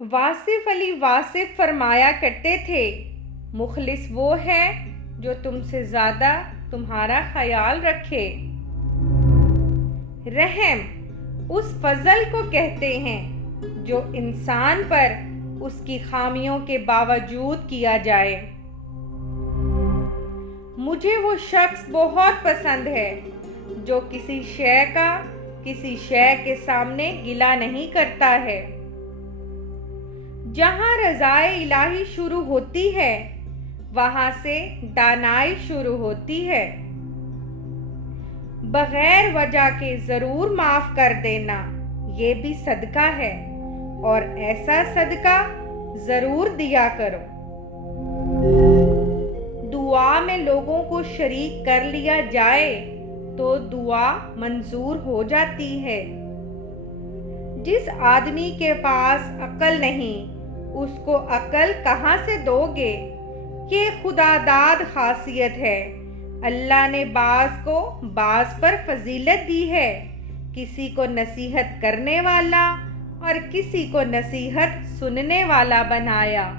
واصف علی واصف فرمایا کرتے تھے، مخلص وہ ہے جو تم سے زیادہ تمہارا خیال رکھے۔ رحم اس فضل کو کہتے ہیں جو انسان پر اس کی خامیوں کے باوجود کیا جائے۔ مجھے وہ شخص بہت پسند ہے جو کسی شے کا کسی شے کے سامنے گلہ نہیں کرتا ہے۔ جہاں رضائے الہی شروع ہوتی ہے وہاں سے دانائی شروع ہوتی ہے۔ بغیر وجہ کے ضرور معاف کر دینا یہ بھی صدقہ ہے، اور ایسا صدقہ ضرور دیا کرو۔ دعا میں لوگوں کو شریک کر لیا جائے تو دعا منظور ہو جاتی ہے۔ جس آدمی کے پاس عقل نہیں اس کو عقل کہاں سے دو گے؟ یہ خدا داد خاصیت ہے۔ اللہ نے بعض کو بعض پر فضیلت دی ہے، کسی کو نصیحت کرنے والا اور کسی کو نصیحت سننے والا بنایا۔